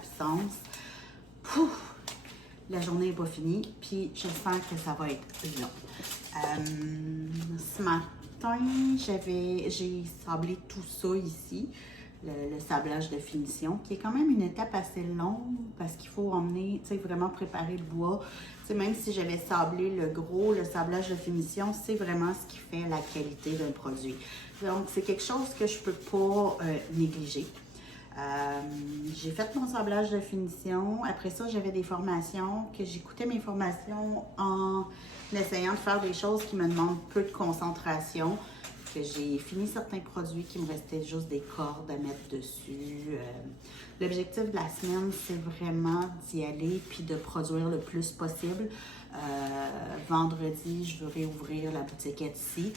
absence. Pouf! La journée n'est pas finie, puis je sens que ça va être long. Ce matin, j'ai sablé tout ça ici, le sablage de finition, qui est quand même une étape assez longue parce qu'il faut emmener, tu sais, vraiment préparer le bois. Tu sais, même si j'avais sablé le gros, le sablage de finition, c'est vraiment ce qui fait la qualité d'un produit. Donc, c'est quelque chose que je ne peux pas négliger. J'ai fait mon sablage de finition. Après ça, j'avais des formations que j'écoutais mes formations en essayant de faire des choses qui me demandent peu de concentration. Que j'ai fini certains produits qui me restaient juste des cordes à mettre dessus. L'objectif de la semaine, c'est vraiment d'y aller puis de produire le plus possible. Vendredi, je veux réouvrir la boutique Etsy.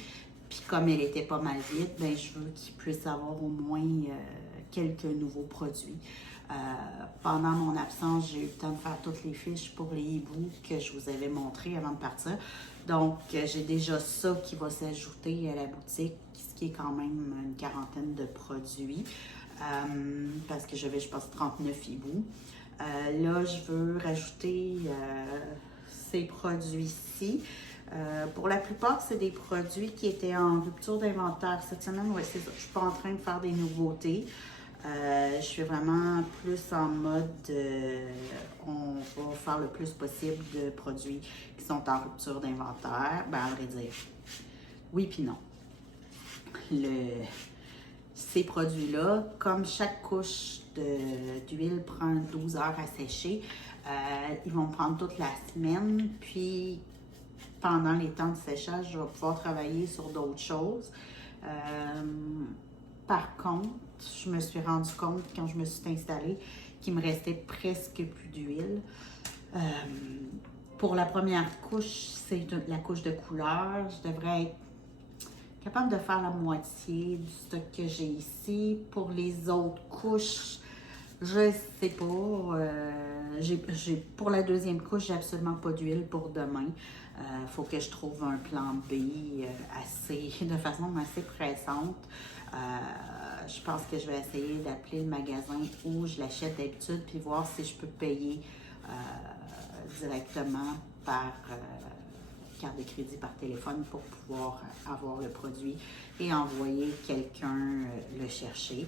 Puis comme elle était pas mal vide, ben, je veux qu'il puisse avoir au moins quelques nouveaux produits. Pendant mon absence, j'ai eu le temps de faire toutes les fiches pour les e-books que je vous avais montrés avant de partir. Donc, j'ai déjà ça qui va s'ajouter à la boutique, ce qui est quand même une quarantaine de produits, parce que j'avais, je pense, 39 e-books. Là, je veux rajouter ces produits-ci. Pour la plupart, c'est des produits qui étaient en rupture d'inventaire. Cette semaine, ouais, c'est ça. Je ne suis pas en train de faire des nouveautés. Je suis vraiment plus en mode on va faire le plus possible de produits qui sont en rupture d'inventaire. Ben, à vrai dire, oui puis non. Ces produits-là, comme chaque couche d'huile prend 12 heures à sécher, ils vont prendre toute la semaine. Puis, pendant les temps de séchage, je vais pouvoir travailler sur d'autres choses. Par contre, je me suis rendu compte quand je me suis installée qu'il me restait presque plus d'huile. Pour la première couche, c'est la couche de couleur. Je devrais être capable de faire la moitié du stock que j'ai ici. Pour les autres couches, je sais pas. Pour la deuxième couche, j'ai absolument pas d'huile pour demain. Faut que je trouve un plan B de façon assez pressante. Je pense que je vais essayer d'appeler le magasin où je l'achète d'habitude puis voir si je peux payer directement par carte de crédit par téléphone pour pouvoir avoir le produit et envoyer quelqu'un le chercher.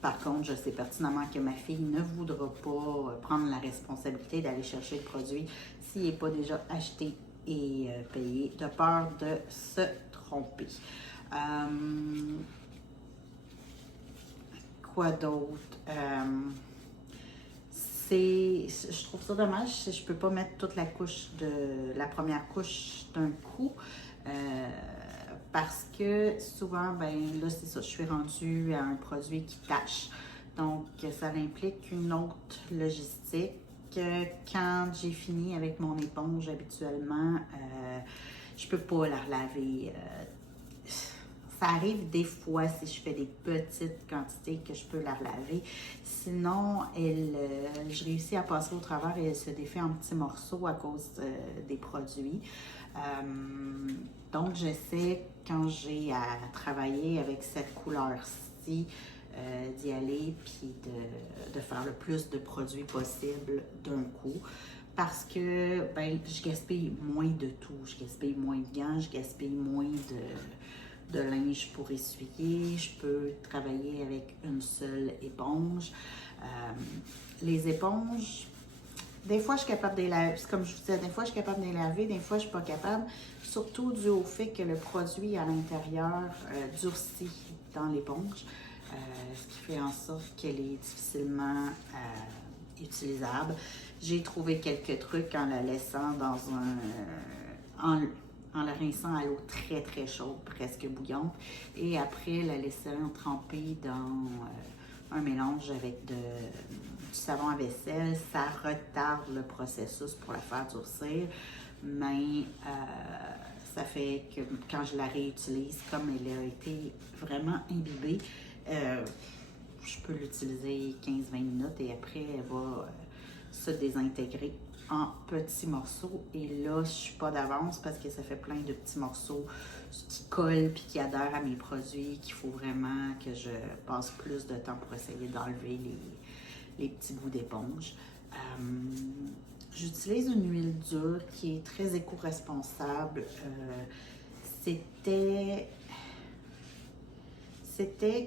Par contre, je sais pertinemment que ma fille ne voudra pas prendre la responsabilité d'aller chercher le produit s'il n'est pas déjà acheté et payé, de peur de se tromper. Quoi d'autre? Je trouve ça dommage si je peux pas mettre toute la première couche d'un coup. Parce que souvent, ben là, c'est ça, je suis rendue à un produit qui tâche. Donc, ça implique une autre logistique. Quand j'ai fini avec mon éponge habituellement, je peux pas la relaver. Ça arrive des fois si je fais des petites quantités que je peux la relaver. Sinon, je réussis à passer au travers et elle se défait en petits morceaux à cause des produits. Donc, j'essaie, quand j'ai à travailler avec cette couleur-ci, d'y aller puis de faire le plus de produits possible d'un coup. Parce que ben, je gaspille moins de tout. Je gaspille moins de gants, je gaspille moins de linge pour essuyer. Je peux travailler avec une seule éponge. Les éponges, des fois, je suis capable de les laver. Comme je vous disais, des fois, je suis capable de les laver, des fois, je ne suis pas capable. Surtout dû au fait que le produit à l'intérieur durcit dans l'éponge, ce qui fait en sorte qu'elle est difficilement utilisable. J'ai trouvé quelques trucs en la laissant dans en la rinçant à l'eau très très chaude, presque bouillante, et après la laissant tremper dans un mélange avec du savon à vaisselle. Ça retarde le processus pour la faire durcir, mais ça fait que quand je la réutilise, comme elle a été vraiment imbibée, je peux l'utiliser 15-20 minutes et après elle va se désintégrer en petits morceaux. Et là, je suis pas d'avance parce que ça fait plein de petits morceaux qui collent puis qui adhèrent à mes produits, qu'il faut vraiment que je passe plus de temps pour essayer d'enlever les petits bouts d'éponge. J'utilise une huile dure qui est très éco-responsable. C'était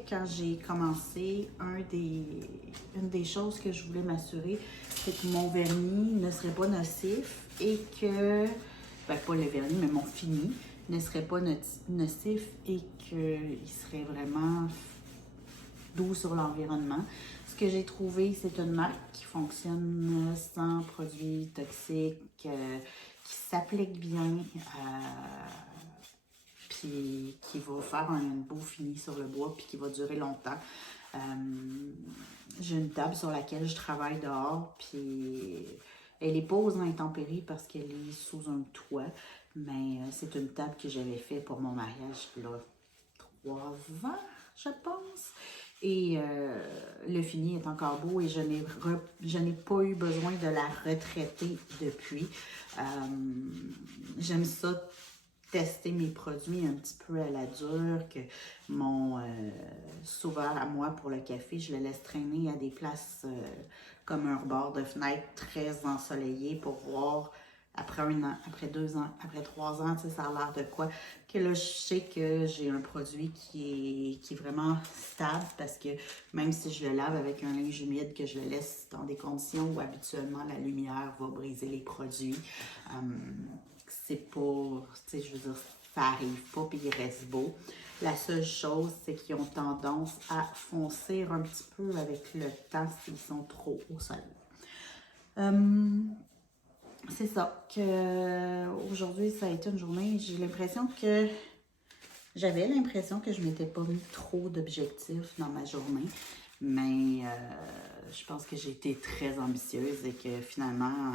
quand j'ai commencé, une des choses que je voulais m'assurer, c'est que mon vernis ne serait pas nocif et que, ben pas le vernis, mais mon fini ne serait pas nocif et qu'il serait vraiment doux sur l'environnement. Ce que j'ai trouvé, c'est une marque qui fonctionne sans produits toxiques, qui s'applique bien, puis qui va faire un beau fini sur le bois, puis qui va durer longtemps. J'ai une table sur laquelle je travaille dehors, puis elle n'est pas aux intempéries parce qu'elle est sous un toit, mais c'est une table que j'avais fait pour mon mariage, là, 3 ans, je pense. Et le fini est encore beau et je n'ai pas eu besoin de la retraiter depuis. J'aime ça tester mes produits un petit peu à la dure, que mon sauveur à moi pour le café, je le laisse traîner à des places comme un rebord de fenêtre très ensoleillé pour voir après 1 an, après 2 ans, après 3 ans, tu sais, ça a l'air de quoi. Que là, je sais que j'ai un produit qui est vraiment stable parce que même si je le lave avec un linge humide, que je le laisse dans des conditions où habituellement la lumière va briser les produits, c'est pas, tu sais, je veux dire, ça arrive pas puis il reste beau. La seule chose, c'est qu'ils ont tendance à foncer un petit peu avec le temps s'ils sont trop au soleil. C'est ça, que aujourd'hui ça a été une journée, j'avais l'impression que je m'étais pas mis trop d'objectifs dans ma journée, mais je pense que j'ai été très ambitieuse et que finalement,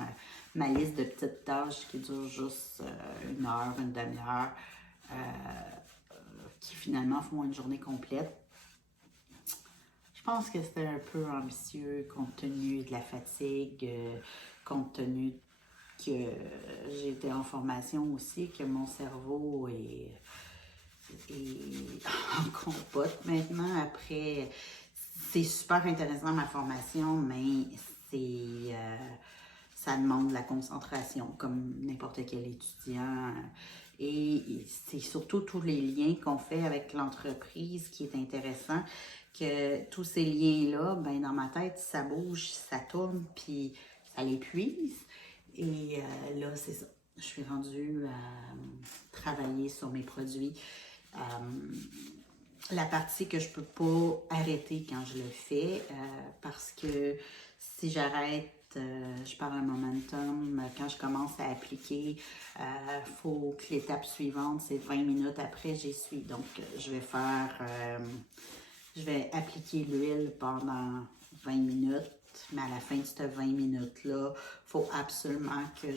ma liste de petites tâches qui dure juste 1 heure, une demi-heure, qui finalement font une journée complète, je pense que c'était un peu ambitieux compte tenu de la fatigue, compte tenu que j'étais en formation aussi, que mon cerveau est en compote maintenant. Après, c'est super intéressant ma formation, mais ça demande la concentration comme n'importe quel étudiant. Et c'est surtout tous les liens qu'on fait avec l'entreprise qui est intéressant, que tous ces liens-là, ben dans ma tête, ça bouge, ça tourne, puis ça l'épuise. Et là, c'est ça. Je suis rendue à travailler sur mes produits. La partie que je peux pas arrêter quand je le fais, parce que si j'arrête, je parle un momentum, quand je commence à appliquer, faut que l'étape suivante, c'est 20 minutes après, j'essuie. Donc, je vais appliquer l'huile pendant 20 minutes. Mais à la fin de ces 20 minutes-là, il faut absolument que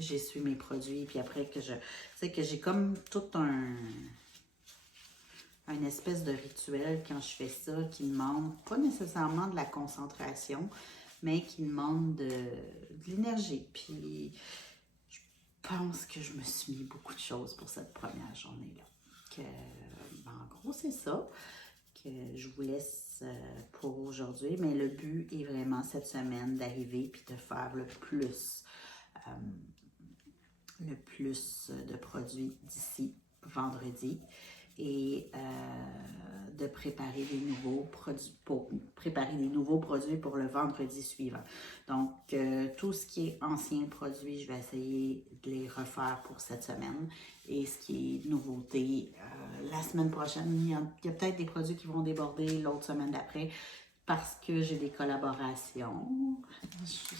j'essuie mes produits. Puis après, que j'ai comme tout un espèce de rituel quand je fais ça qui demande pas nécessairement de la concentration, mais qui demande de l'énergie. Puis je pense que je me suis mis beaucoup de choses pour cette première journée-là. En gros, c'est ça que je vous laisse pour aujourd'hui, mais le but est vraiment cette semaine d'arriver puis de faire le plus de produits d'ici vendredi et de préparer des nouveaux produits pour le vendredi suivant. Donc, tout ce qui est ancien produit, je vais essayer de les refaire pour cette semaine. Et ce qui est nouveauté, la semaine prochaine, il y a peut-être des produits qui vont déborder l'autre semaine d'après parce que j'ai des collaborations.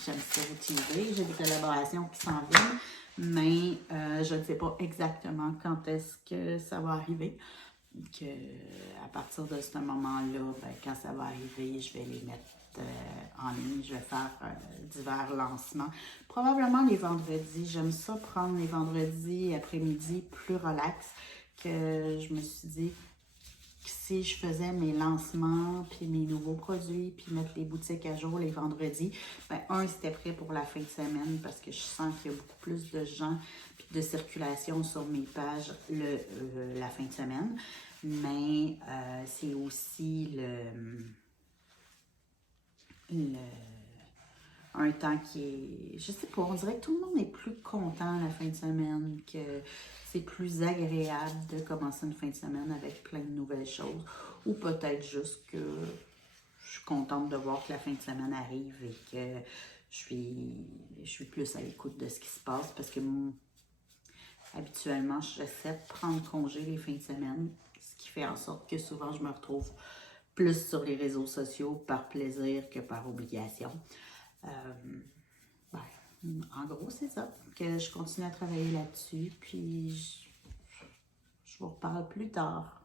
J'aime ça utiliser. J'ai des collaborations qui s'en viennent, mais je ne sais pas exactement quand est-ce que ça va arriver. À partir de ce moment-là, ben, quand ça va arriver, je vais les mettre en ligne. Je vais faire divers lancements. Probablement les vendredis. J'aime ça prendre les vendredis après-midi plus relax, que je me suis dit que si je faisais mes lancements, puis mes nouveaux produits, puis mettre les boutiques à jour les vendredis, ben c'était prêt pour la fin de semaine parce que je sens qu'il y a beaucoup plus de gens puis de circulation sur mes pages la fin de semaine. Mais c'est aussi un temps qui est, je sais pas, on dirait que tout le monde est plus content la fin de semaine, que c'est plus agréable de commencer une fin de semaine avec plein de nouvelles choses, ou peut-être juste que je suis contente de voir que la fin de semaine arrive et que je suis plus à l'écoute de ce qui se passe parce que habituellement, j'essaie de prendre congé les fins de semaine, ce qui fait en sorte que souvent je me retrouve plus sur les réseaux sociaux par plaisir que par obligation. En gros, c'est ça, que je continue à travailler là-dessus, puis je vous reparle plus tard.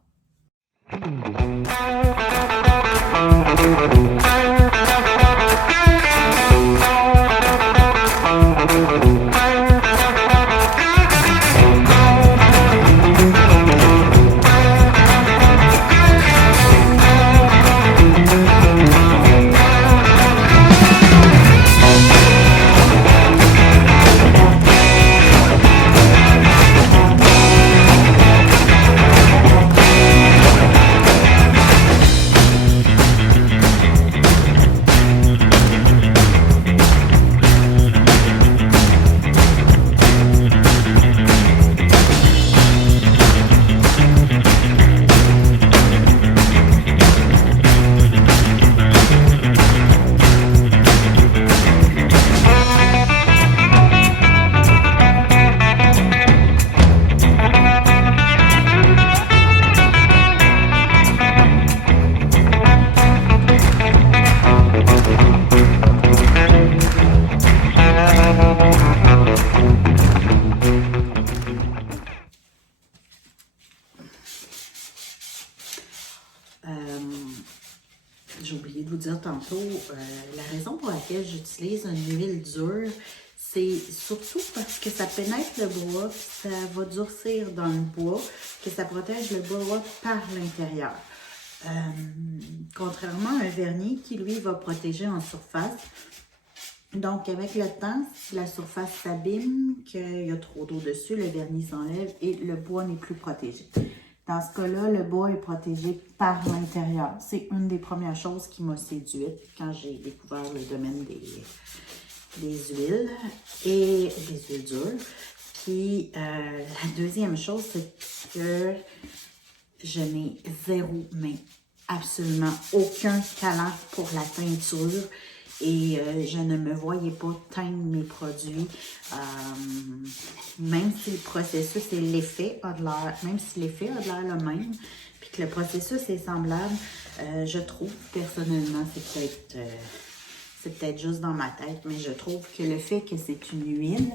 J'ai oublié de vous dire tantôt, la raison pour laquelle j'utilise une huile dure, c'est surtout parce que ça pénètre le bois, ça va durcir dans le bois, que ça protège le bois par l'intérieur. Contrairement à un vernis qui, lui, va protéger en surface. Donc, avec le temps, si la surface s'abîme, qu'il y a trop d'eau dessus, le vernis s'enlève et le bois n'est plus protégé. Dans ce cas-là, le bois est protégé par l'intérieur. C'est une des premières choses qui m'a séduite quand j'ai découvert le domaine des huiles et des huiles dures. Puis, la deuxième chose, c'est que je n'ai zéro, mais absolument aucun talent pour la teinture. Et je ne me voyais pas teindre mes produits, même si le processus et l'effet a de l'air, même si l'effet a de l'air le même, puis que le processus est semblable, je trouve personnellement, c'est peut-être juste dans ma tête, mais je trouve que le fait que c'est une huile,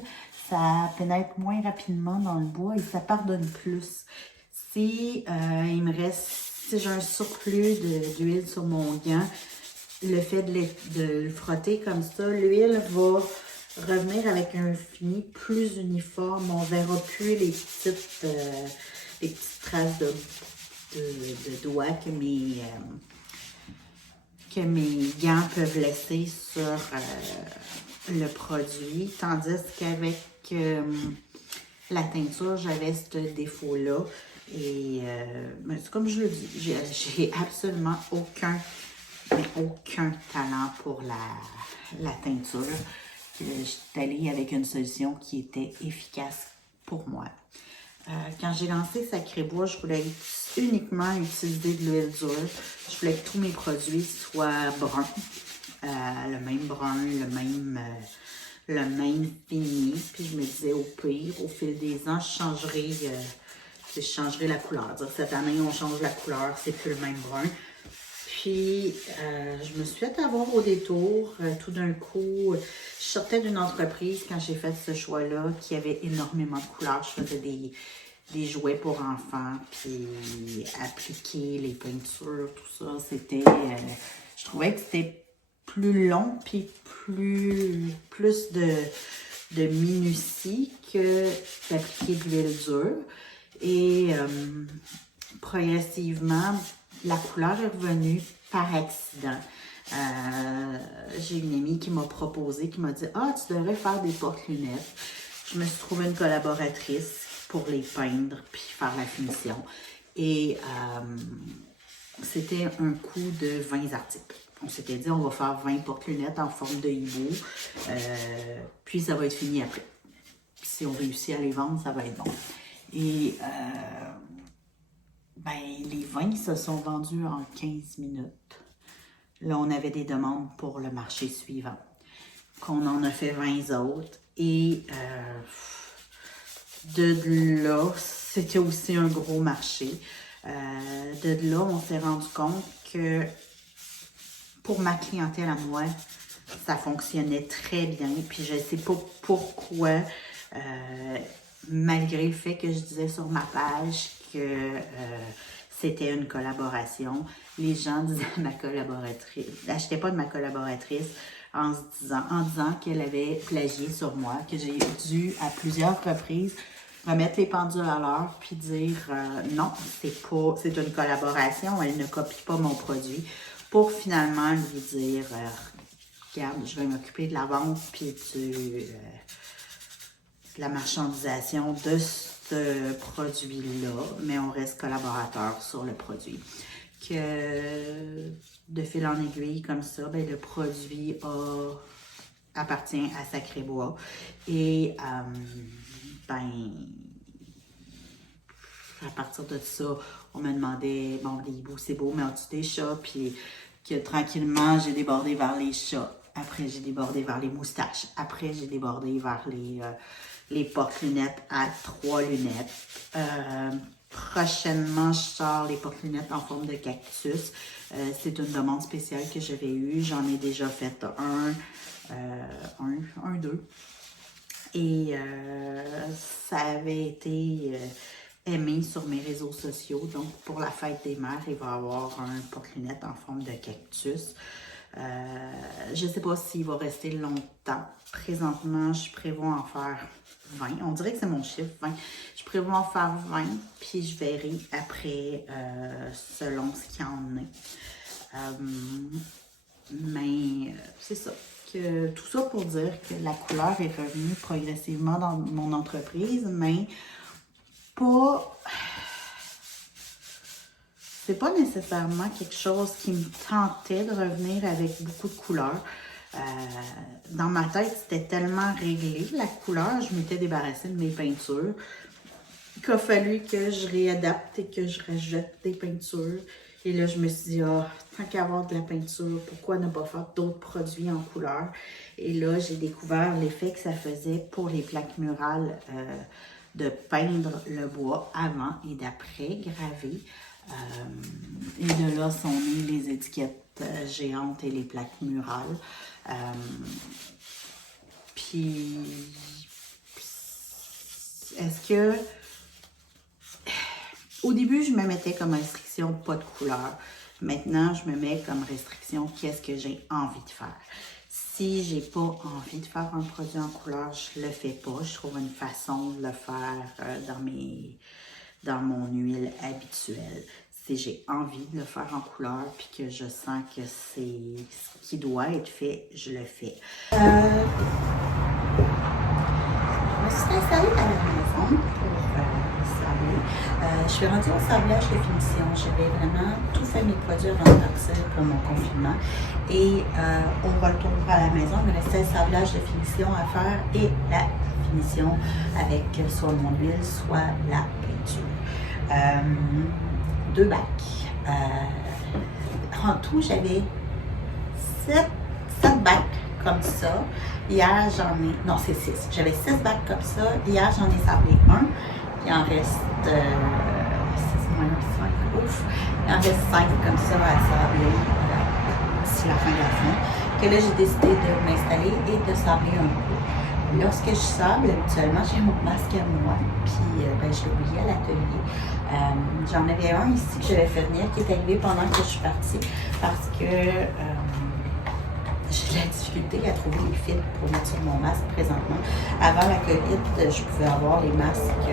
ça pénètre moins rapidement dans le bois et ça pardonne plus. Si il me reste, si j'ai un surplus d'huile sur mon gant, le fait de le frotter comme ça, l'huile va revenir avec un fini plus uniforme. On ne verra plus les petites traces de doigts que mes gants peuvent laisser sur le produit. Tandis qu'avec la teinture, j'avais ce défaut-là. Et comme je le dis, j'ai absolument aucun talent pour la teinture. Je suis allée avec une solution qui était efficace pour moi. Quand j'ai lancé Sacré Bois, je voulais uniquement utiliser de l'huile dure. Je voulais que tous mes produits soient bruns. Le même brun, le même fini. Puis je me disais, au pire, au fil des ans, je changerai la couleur. Cette année, on change la couleur, c'est plus le même brun. Puis, je me suis fait avoir au détour. Tout d'un coup, je sortais d'une entreprise quand j'ai fait ce choix-là qui avait énormément de couleurs. Je faisais des jouets pour enfants, puis appliquer les peintures, tout ça. C'était, je trouvais que c'était plus long, puis plus de minutie que d'appliquer de l'huile dure. Et progressivement, la couleur est revenue par accident. J'ai une amie qui m'a proposé, qui m'a dit « Ah, tu devrais faire des porte-lunettes. » Je me suis trouvé une collaboratrice pour les peindre puis faire la finition. Et c'était un coût de 20 articles. on s'était dit on va faire 20 porte-lunettes en forme de hibou, puis ça va être fini après. Puis si on réussit à les vendre, ça va être bon. Et les 20 se sont vendus en 15 minutes. Là, on avait des demandes pour le marché suivant. Qu'on en a fait 20 autres. Et de là, c'était aussi un gros marché. De là, on s'est rendu compte que pour ma clientèle à moi, ça fonctionnait très bien. Puis je ne sais pas pourquoi, malgré le fait que je disais sur ma page que c'était une collaboration, les gens disaient à ma collaboratrice, n'achetaient pas de ma collaboratrice en disant qu'elle avait plagié sur moi, que j'ai dû à plusieurs reprises remettre les pendules à l'heure puis dire non, c'est une collaboration, elle ne copie pas mon produit, pour finalement lui dire regarde, je vais m'occuper de la vente puis de la marchandisation de ce produit-là, mais on reste collaborateur sur le produit. Que de fil en aiguille comme ça, le produit appartient à Sacré-Bois et à partir de ça, on me demandait, bon, les hiboux c'est beau, mais as-tu des chats? Puis que tranquillement, j'ai débordé vers les chats. Après, j'ai débordé vers les moustaches. Après, j'ai débordé vers les porte-lunettes à 3 lunettes. Prochainement, je sors les porte-lunettes en forme de cactus. C'est une demande spéciale que j'avais eue. J'en ai déjà fait deux. Et ça avait été aimé sur mes réseaux sociaux. Donc, pour la fête des mères, il va y avoir un porte-lunettes en forme de cactus. Je ne sais pas s'il va rester longtemps. Présentement, je prévois en faire 20. On dirait que c'est mon chiffre, 20. Je prévois en faire 20, puis je verrai après selon ce qu'il y en est. Mais c'est ça. Tout ça pour dire que la couleur est revenue progressivement dans mon entreprise, mais pas... C'est pas nécessairement quelque chose qui me tentait de revenir avec beaucoup de couleurs. Dans ma tête, c'était tellement réglé, la couleur. Je m'étais débarrassée de mes peintures qu'il a fallu que je réadapte et que je rajoute des peintures. Et là, je me suis dit, tant qu'à avoir de la peinture, pourquoi ne pas faire d'autres produits en couleur? Et là, j'ai découvert l'effet que ça faisait pour les plaques murales de peindre le bois avant et d'après gravé. Et de là sont nées les étiquettes géantes et les plaques murales. Puis, est-ce que... Au début, je me mettais comme restriction pas de couleur. Maintenant, je me mets comme restriction qu'est-ce que j'ai envie de faire. Si j'ai pas envie de faire un produit en couleur, je le fais pas. Je trouve une façon de le faire dans mon huile habituelle. Si j'ai envie de le faire en couleur puis que je sens que c'est ce qui doit être fait, je le fais. Je me suis installée à la maison pour sabler. Je suis rendue au sablage de finition. J'avais vraiment tout fait mes produits avant de partir pour mon confinement. Et au retour à la maison, il me restait le sablage de finition à faire et la finition avec soit mon huile, soit la peinture. 2 bacs. En tout, j'avais 7 bacs comme ça. Hier, j'en ai... Non, c'est 6. J'avais 6 bacs comme ça. Hier, j'en ai sablé un. Il en reste 6 moins 5. Ouf! Il en reste 5 comme ça à sabler d'ici la fin de la semaine. Que là, j'ai décidé de m'installer et de sabler un peu. Lorsque je sable, habituellement, j'ai mon masque à moi, puis je l'ai oublié à l'atelier. J'en avais un ici que j'avais fait venir, qui est arrivé pendant que je suis partie, parce que j'ai de la difficulté à trouver les fils pour mettre sur mon masque présentement. Avant la COVID, je pouvais avoir les masques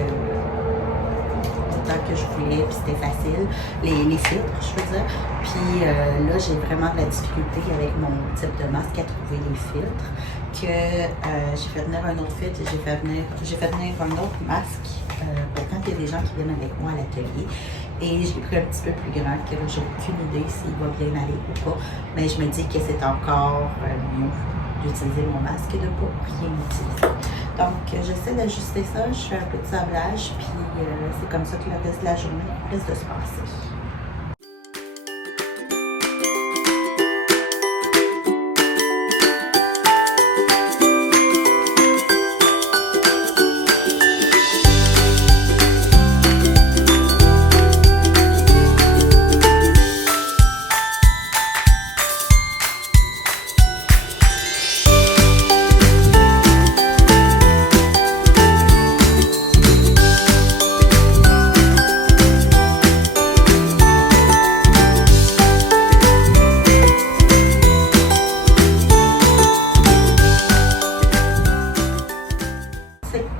autant que je voulais, puis c'était facile. Les filtres, je veux dire. Puis là, j'ai vraiment de la difficulté avec mon type de masque à trouver les filtres. Que j'ai fait venir un autre filtre et j'ai fait venir un autre masque pour quand il y a des gens qui viennent avec moi à l'atelier. Et je l'ai pris un petit peu plus grand, que j'ai aucune idée s'il va bien aller ou pas. Mais je me dis que c'est encore mieux d'utiliser mon masque et de ne pas rien utiliser. Donc, j'essaie d'ajuster ça, je fais un peu de sablage, puis c'est comme ça que le reste de la journée risque de se passer.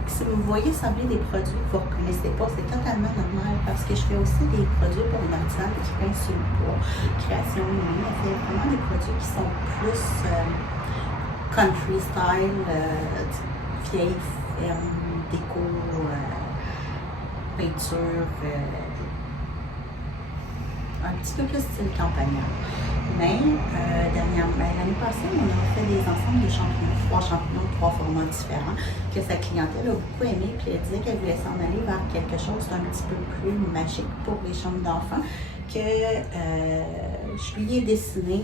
Si vous voyez sembler des produits que vous ne reconnaissez pas, c'est totalement normal parce que je fais aussi des produits pour une artisane qui peint sur le bois, création humaine. Elle fait vraiment des produits qui sont plus country style, vieille ferme, déco, peinture, un petit peu plus style campagnard. Mais l'année passée, on a fait des ensembles de champignons, 3 champignons, 3 formats différents, que sa clientèle a beaucoup aimé, puis elle disait qu'elle voulait s'en aller vers quelque chose d'un petit peu plus magique pour les chambres d'enfants, que je lui ai dessiné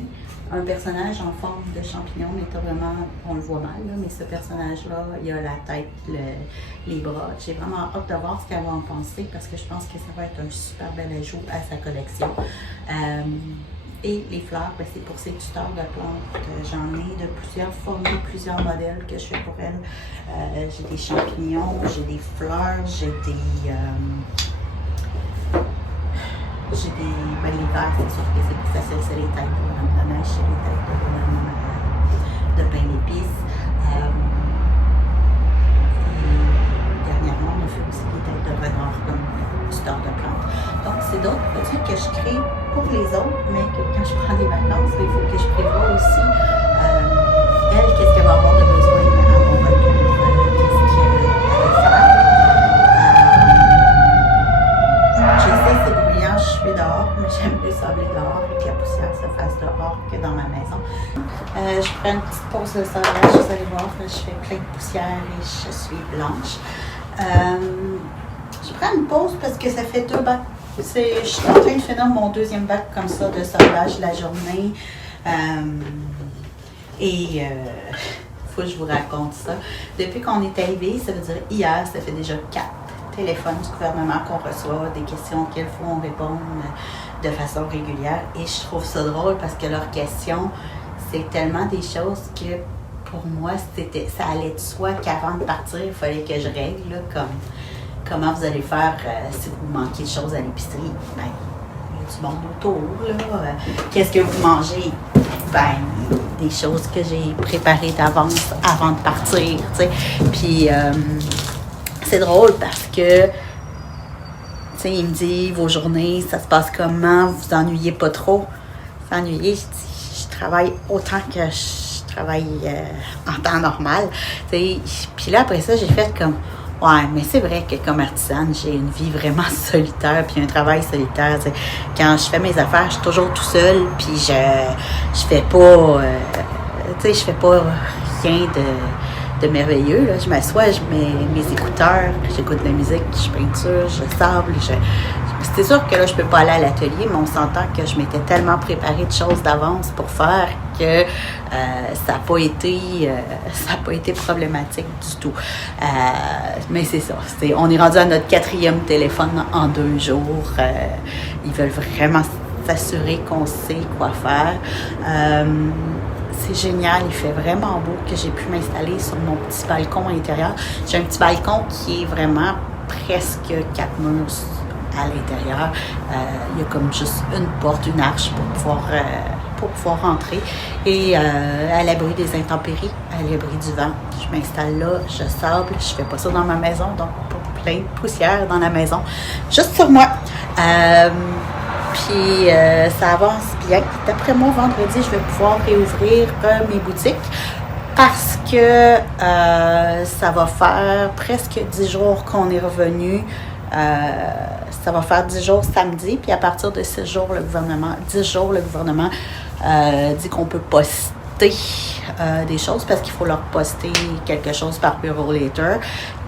un personnage en forme de champignon, mais vraiment, on le voit mal, là, mais ce personnage-là, il a la tête, les bras. J'ai vraiment hâte de voir ce qu'elle va en penser, parce que je pense que ça va être un super bel ajout à sa collection. Et les fleurs, ben, c'est pour ses tuteurs de plantes. J'en ai de plusieurs formes, plusieurs modèles que je fais pour elle. J'ai des champignons, j'ai des fleurs, j'ai des... Ben, les verres, c'est sûr que c'est plus facile, c'est les têtes de bonhomme de neige, c'est les têtes de bonhomme de pain d'épices. Dernièrement, on a fait aussi des têtes de renard comme tuteur de plantes. Donc, c'est d'autres produits que je crée pour les autres, mais que quand je prends des vacances, il faut que je prévoie aussi elle, qu'est-ce qu'elle va avoir de besoin à mon retour, qu'est-ce qu'elle veut faire. Je sais, c'est bruyant, je suis dehors, mais j'aime mieux sabler dehors et que la poussière se fasse dehors que dans ma maison. Je prends une petite pause de sablage, vous allez voir, je fais plein de poussière et je suis blanche. Je prends une pause parce que ça fait 2 bacs. Je suis en train de finir mon 2e bac comme ça de sablage la journée. Faut que je vous raconte ça. Depuis qu'on est arrivé, ça veut dire hier, ça fait déjà 4 téléphones du gouvernement qu'on reçoit, des questions auxquelles il faut répondre de façon régulière. Et je trouve ça drôle parce que leurs questions, c'est tellement des choses que pour moi, ça allait de soi qu'avant de partir, il fallait que je règle, là, comme comment vous allez faire si vous manquez de choses à l'épicerie. Ben, il y a du monde autour, là. Qu'est-ce que vous mangez? Ben, des choses que j'ai préparées d'avance avant de partir, tu sais. Puis, c'est drôle parce que, tu sais, il me dit, vos journées, ça se passe comment? Vous vous ennuyez pas trop? S'ennuyer, je dis, je travaille autant que je travaille en temps normal, tu sais. Puis là, après ça, j'ai fait comme, ouais, mais c'est vrai que comme artisane, j'ai une vie vraiment solitaire, puis un travail solitaire. T'sais. Quand je fais mes affaires, je suis toujours tout seul, puis je fais pas, je fais pas rien de merveilleux. Là. Je m'assois, je mets mes écouteurs, j'écoute de la musique, je peinture, je sable. C'est sûr que là, je peux pas aller à l'atelier, mais on s'entend que je m'étais tellement préparée de choses d'avance pour faire que ça n'a pas été problématique du tout. Mais c'est ça. On est rendu à notre 4e téléphone en 2 jours. Ils veulent vraiment s'assurer qu'on sait quoi faire. C'est génial, il fait vraiment beau que j'ai pu m'installer sur mon petit balcon intérieur. J'ai un petit balcon qui est vraiment presque 4 murs à l'intérieur. Il y a comme juste une porte, une arche pour pouvoir rentrer. Et à l'abri des intempéries, à l'abri du vent, je m'installe là, je sable. Je fais pas ça dans ma maison, donc pas plein de poussière dans la maison. Juste sur moi. Puis ça avance bien. D'après moi, vendredi, je vais pouvoir réouvrir mes boutiques parce que ça va faire presque 10 jours qu'on est revenu Ça va faire 10 jours samedi, puis à partir de 10 jours, le gouvernement dit qu'on peut poster des choses parce qu'il faut leur poster quelque chose par Bureau Later,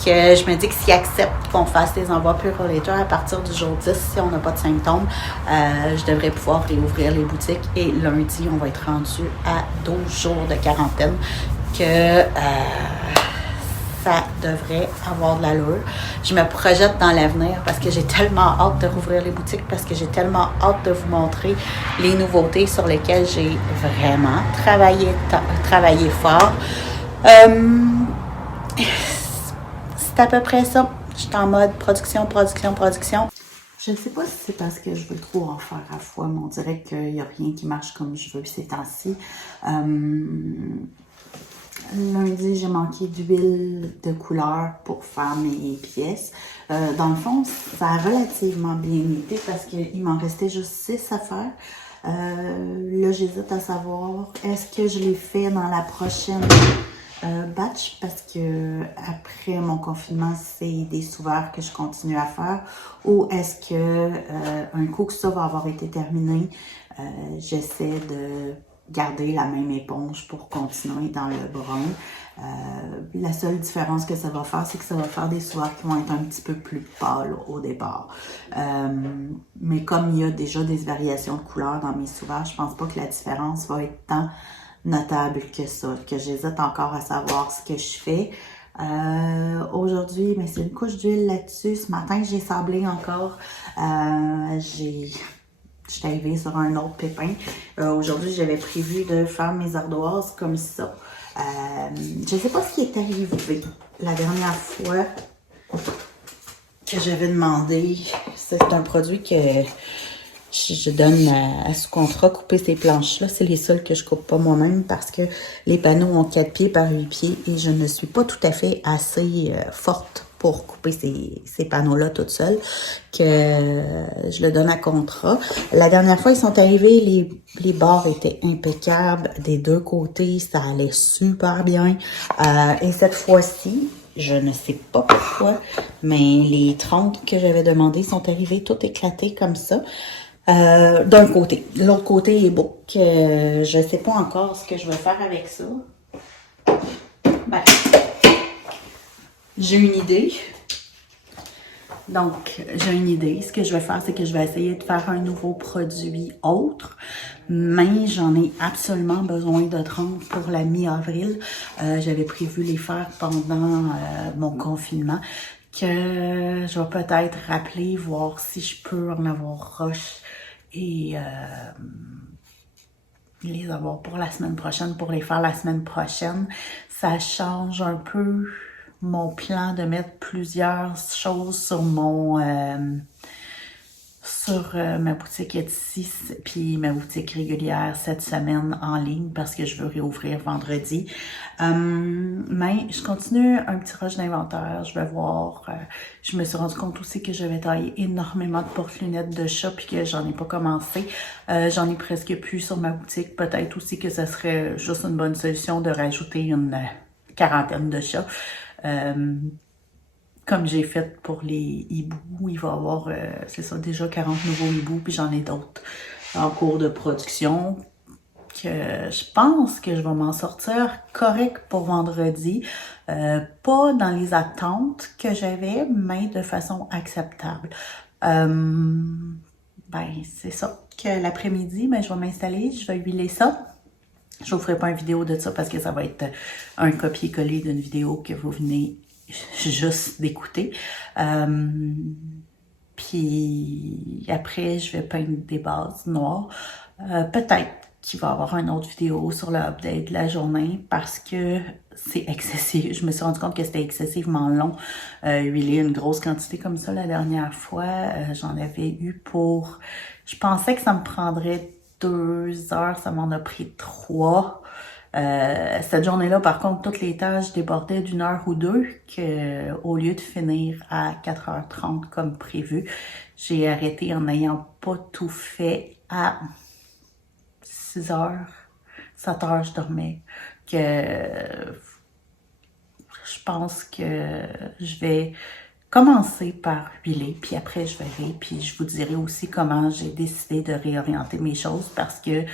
que je me dis que s'ils acceptent qu'on fasse des envois Bureau Later à partir du jour 10, si on n'a pas de symptômes, je devrais pouvoir réouvrir les boutiques et lundi, on va être rendu à 12 jours de quarantaine que ça devrait avoir de l'allure. Je me projette dans l'avenir parce que j'ai tellement hâte de rouvrir les boutiques, parce que j'ai tellement hâte de vous montrer les nouveautés sur lesquelles j'ai vraiment travaillé fort. C'est à peu près ça. Je suis en mode production. Je ne sais pas si c'est parce que je veux trop en faire à la fois, mais on dirait qu'il n'y a rien qui marche comme je veux ces temps-ci. Lundi, j'ai manqué d'huile de couleur pour faire mes pièces. Dans le fond, ça a relativement bien été parce qu'il m'en restait juste 6 à faire. Là, j'hésite à savoir, est-ce que je les fais dans la prochaine batch? Parce que après mon confinement, c'est des sous-verts que je continue à faire. Ou est-ce que un coup que ça va avoir été terminé, j'essaie de garder la même éponge pour continuer dans le brun. La seule différence que ça va faire, c'est que ça va faire des soirs qui vont être un petit peu plus pâles au départ. Mais comme il y a déjà des variations de couleurs dans mes souverains, je pense pas que la différence va être tant notable que ça, que j'hésite encore à savoir ce que je fais. Aujourd'hui, mais c'est une couche d'huile là-dessus. Ce matin, j'ai sablé encore. Je suis arrivée sur un autre pépin. Aujourd'hui, j'avais prévu de faire mes ardoises comme ça. Je ne sais pas ce qui est arrivé la dernière fois que j'avais demandé. C'est un produit que je donne à sous contrat, couper ces planches-là. C'est les seules que je coupe pas moi-même parce que les panneaux ont 4 pieds par 8 pieds et je ne suis pas tout à fait assez forte pour couper ces panneaux-là toute seule, que je le donne à contrat. La dernière fois, ils sont arrivés, les bords étaient impeccables des deux côtés, ça allait super bien. Et cette fois-ci, je ne sais pas pourquoi, mais les troncs que j'avais demandés sont arrivés tout éclatés comme ça. D'un côté. L'autre côté est beau, que je ne sais pas encore ce que je vais faire avec ça. Ben, j'ai une idée. Donc, j'ai une idée. Ce que je vais faire, c'est que je vais essayer de faire un nouveau produit autre. Mais j'en ai absolument besoin de 30 pour la mi-avril. J'avais prévu les faire pendant mon confinement. Que je vais peut-être rappeler, voir si je peux en avoir rush et les avoir pour la semaine prochaine, pour les faire la semaine prochaine. Ça change un peu mon plan de mettre plusieurs choses sur ma boutique Etsy puis ma boutique régulière cette semaine en ligne parce que je veux réouvrir vendredi. Mais je continue un petit rush d'inventaire. Je vais voir. Je me suis rendu compte aussi que j'avais taillé énormément de porte-lunettes de chat puis que j'en ai pas commencé. J'en ai presque plus sur ma boutique. Peut-être aussi que ça serait juste une bonne solution de rajouter une quarantaine de chats. Comme j'ai fait pour les hiboux, il va y avoir, c'est ça, déjà 40 nouveaux hiboux, puis j'en ai d'autres en cours de production, que je pense que je vais m'en sortir correct pour vendredi. Pas dans les attentes que j'avais, mais de façon acceptable. Ben, c'est ça, que l'après-midi, ben, je vais m'installer, je vais huiler ça. Je vous ferai pas une vidéo de ça parce que ça va être un copier-coller d'une vidéo que vous venez juste d'écouter. Puis après, je vais peindre des bases noires. Peut-être qu'il va y avoir une autre vidéo sur le update de la journée parce que c'est excessif. Je me suis rendu compte que c'était excessivement long. Huiler une grosse quantité comme ça la dernière fois, j'en avais eu pour... Je pensais que ça me prendrait 2 heures, ça m'en a pris 3. Cette journée-là, par contre, toutes les tâches débordaient d'1 heure ou 2, que au lieu de finir à 4h30 comme prévu, j'ai arrêté en n'ayant pas tout fait à 6h, 7h, je dormais. Que je pense que je vais commencer par huiler, puis après je verrai, puis je vous dirai aussi comment j'ai décidé de réorienter mes choses parce que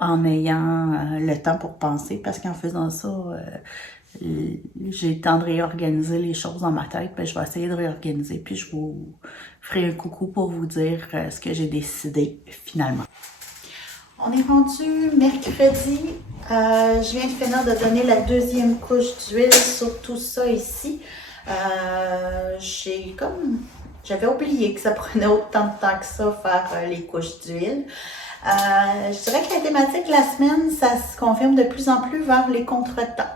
en ayant le temps pour penser, parce qu'en faisant ça, j'ai le temps de réorganiser les choses dans ma tête, puis je vais essayer de réorganiser, puis je vous ferai un coucou pour vous dire ce que j'ai décidé finalement. On est rendu mercredi. Je viens de finir de donner la deuxième couche d'huile sur tout ça ici. J'avais oublié que ça prenait autant de temps que ça faire les couches d'huile. Je dirais que la thématique de la semaine, ça se confirme de plus en plus vers les contretemps.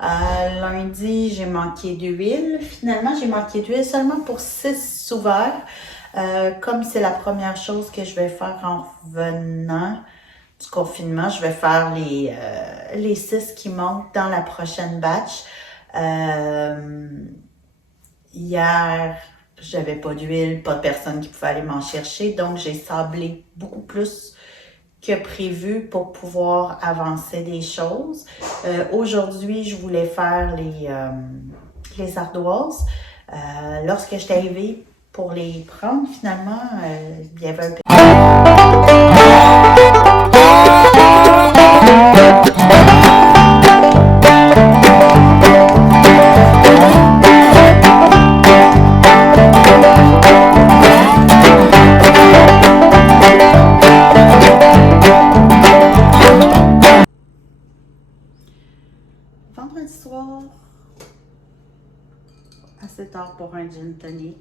Lundi, j'ai manqué d'huile. Finalement, j'ai manqué d'huile seulement pour 6 sous-verres. Comme c'est la première chose que je vais faire en revenant du confinement, je vais faire les 6 qui manquent dans la prochaine batch. Hier, j'avais pas d'huile, pas de personne qui pouvait aller m'en chercher, donc j'ai sablé beaucoup plus que prévu pour pouvoir avancer des choses. Aujourd'hui, je voulais faire les ardoises. Lorsque je suis arrivée pour les prendre, finalement, il y avait un vendredi soir, assez tard pour un gin tonic.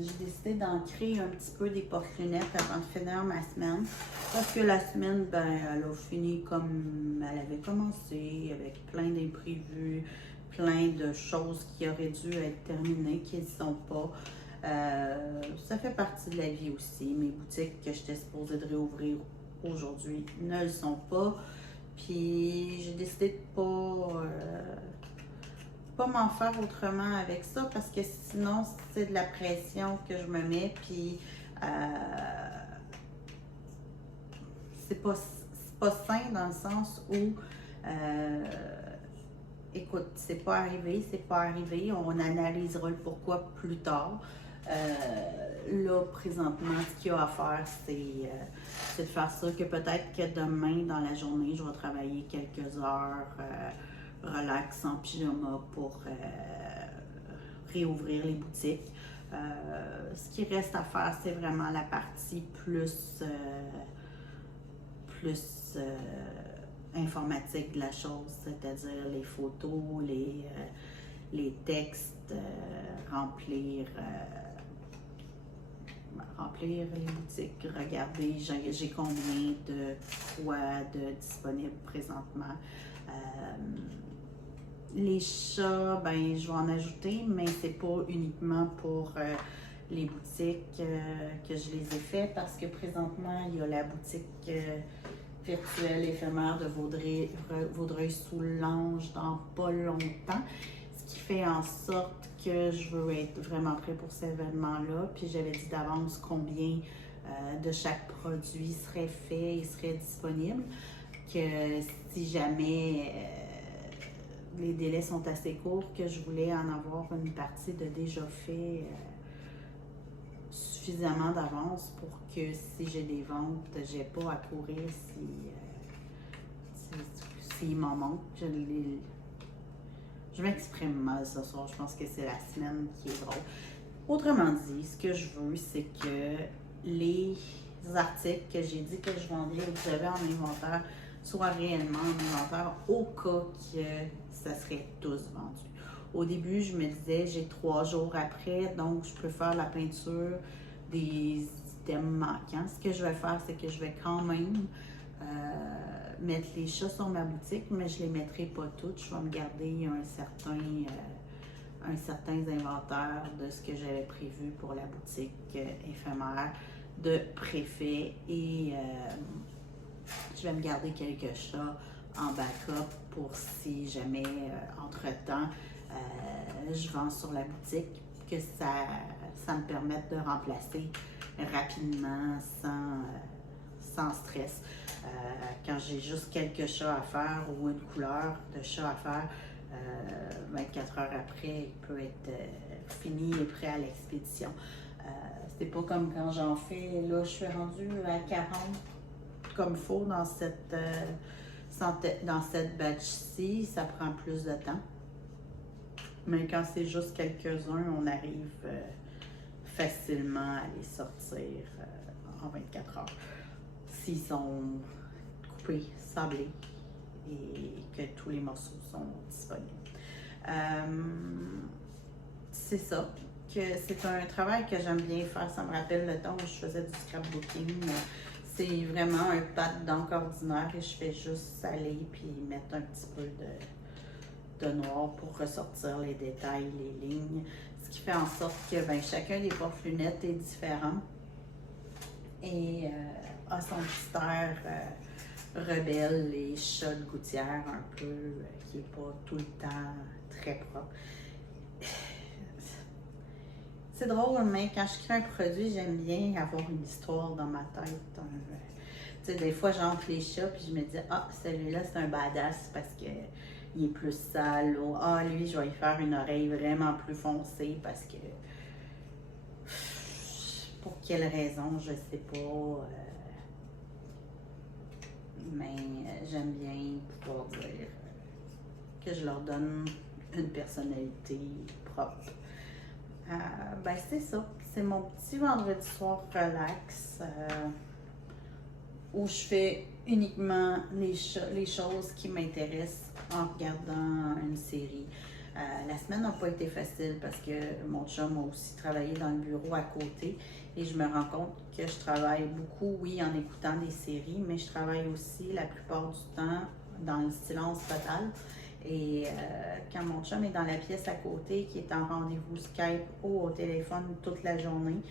J'ai décidé d'en créer un petit peu des porte-lunettes avant de finir ma semaine. Parce que la semaine, elle a fini comme elle avait commencé, avec plein d'imprévus, plein de choses qui auraient dû être terminées, qui ne sont pas. Ça fait partie de la vie aussi. Mes boutiques que j'étais supposée de réouvrir aujourd'hui ne le sont pas. Puis j'ai décidé de pas m'en faire autrement avec ça parce que sinon c'est de la pression que je me mets, puis c'est pas sain dans le sens où écoute, c'est pas arrivé, on analysera le pourquoi plus tard. Là, présentement, ce qu'il y a à faire, c'est de faire ça, que peut-être que demain, dans la journée, je vais travailler quelques heures relax en pyjama pour réouvrir les boutiques. Ce qui reste à faire, c'est vraiment la partie plus informatique de la chose, c'est-à-dire les photos, les textes, remplir les boutiques, regarder j'ai combien de quoi de disponibles présentement. Les chats, je vais en ajouter, mais c'est pas uniquement pour les boutiques que je les ai fait parce que présentement, il y a la boutique virtuelle éphémère de Vaudreuil-Soulanges dans pas longtemps, ce qui fait en sorte que je veux être vraiment prêt pour cet événement-là. Puis j'avais dit d'avance combien de chaque produit serait fait et serait disponible, que si jamais les délais sont assez courts, que je voulais en avoir une partie de déjà fait suffisamment d'avance pour que si j'ai des ventes, j'ai pas à courir s'il m'en manque. Je m'exprime mal ce soir, je pense que c'est la semaine qui est drôle. Autrement dit, ce que je veux, c'est que les articles que j'ai dit que je vendais ou que j'avais en inventaire soient réellement en inventaire au cas que ça serait tous vendus. Au début, je me disais, j'ai 3 jours après, donc je peux faire la peinture des items manquants. Ce que je vais faire, c'est que je vais quand même mettre les chats sur ma boutique, mais je ne les mettrai pas toutes. Je vais me garder un certain inventaire de ce que j'avais prévu pour la boutique éphémère de préfet et je vais me garder quelques chats en backup pour si jamais entre-temps je vends sur la boutique, que ça me permette de remplacer rapidement sans stress. Quand j'ai juste quelques chats à faire ou une couleur de chat à faire, 24 heures après, il peut être fini et prêt à l'expédition. C'est pas comme quand j'en fais, là, je suis rendue à 40 comme il faut dans cette batch-ci, ça prend plus de temps. Mais quand c'est juste quelques-uns, on arrive facilement à les sortir en 24 heures. S'ils sont coupés, sablés et que tous les morceaux sont disponibles. C'est ça, que c'est un travail que j'aime bien faire. Ça me rappelle le temps où je faisais du scrapbooking. C'est vraiment un pad d'encre ordinaire et je fais juste saler puis mettre un petit peu de noir pour ressortir les détails, les lignes. Ce qui fait en sorte que chacun des porte-lunettes est différent et a son petit air rebelle et chat de gouttière un peu, qui n'est pas tout le temps très propre. C'est drôle, mais quand je crée un produit, j'aime bien avoir une histoire dans ma tête. Tu sais, des fois, j'entre les chats puis je me dis, ah, celui-là, c'est un badass parce qu'il est plus sale. Ou, ah, lui, je vais lui faire une oreille vraiment plus foncée parce que. Pour quelle raison, je sais pas. Mais j'aime bien pouvoir dire que je leur donne une personnalité propre. C'est ça. C'est mon petit vendredi soir relax où je fais uniquement les choses qui m'intéressent en regardant une série. La semaine n'a pas été facile parce que mon chum a aussi travaillé dans le bureau à côté et je me rends compte que je travaille beaucoup, oui, en écoutant des séries, mais je travaille aussi la plupart du temps dans le silence total. Et quand mon chum est dans la pièce à côté, qui est en rendez-vous Skype ou au téléphone toute la journée,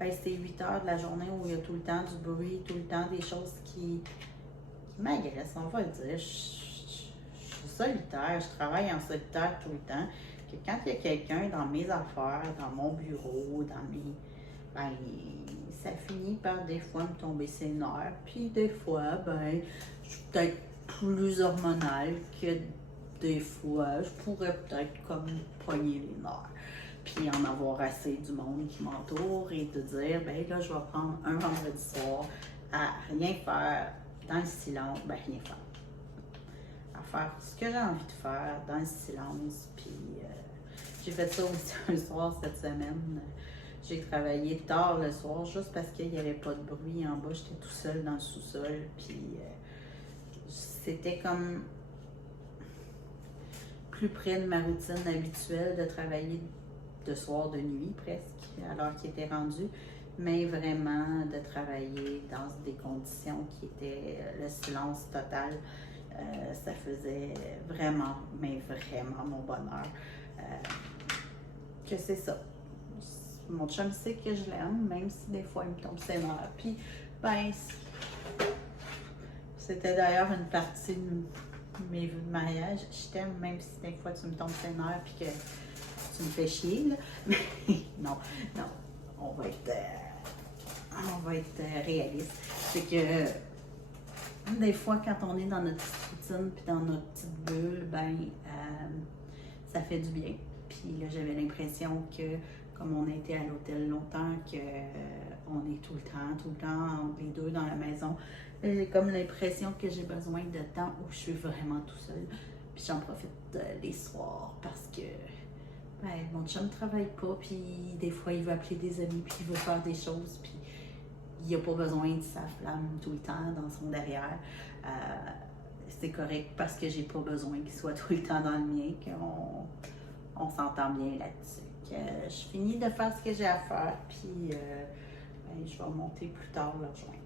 c'est 8 heures de la journée où il y a tout le temps du bruit, tout le temps des choses qui m'agressent, on va le dire. Je suis solitaire, je travaille en solitaire tout le temps. Que quand il y a quelqu'un dans mes affaires, dans mon bureau, dans mes. Ça finit par des fois me tomber ses nerfs. Puis des fois, je suis peut-être plus hormonale que des fois, je pourrais peut-être comme pogner les nerfs. Puis en avoir assez du monde qui m'entoure et de dire, là, je vais prendre un vendredi soir à rien faire dans le silence, rien faire. À faire ce que j'ai envie de faire dans le silence. Puis j'ai fait ça aussi un soir cette semaine. J'ai travaillé tard le soir juste parce qu'il n'y avait pas de bruit en bas. J'étais tout seul dans le sous-sol. Puis c'était comme plus près de ma routine habituelle de travailler de soir, de nuit presque, à l'heure qui était rendue, mais vraiment de travailler dans des conditions qui étaient le silence total. Ça faisait vraiment, mais vraiment mon bonheur. Que c'est ça. Mon chum sait que je l'aime, même si des fois il me tombe ses nerfs. Puis, c'était d'ailleurs une partie de mes vœux de mariage. Je t'aime, même si des fois tu me tombes ses nerfs et que tu me fais chier, là. Mais non, on va être réaliste. C'est que des fois, quand on est dans notre petite routine puis dans notre petite bulle, ça fait du bien. Puis là, j'avais l'impression que, comme on a été à l'hôtel longtemps, qu'on est tout le temps, les deux dans la maison, j'ai comme l'impression que j'ai besoin de temps où je suis vraiment tout seul. Puis j'en profite les soirs parce que mon chum ne travaille pas, puis des fois il veut appeler des amis, puis il veut faire des choses, puis il n'a pas besoin de sa flamme tout le temps dans son derrière. C'est correct parce que j'ai pas besoin qu'il soit tout le temps dans le mien, qu'on s'entend bien là-dessus. Je finis de faire ce que j'ai à faire, puis je vais monter plus tard le rejoindre.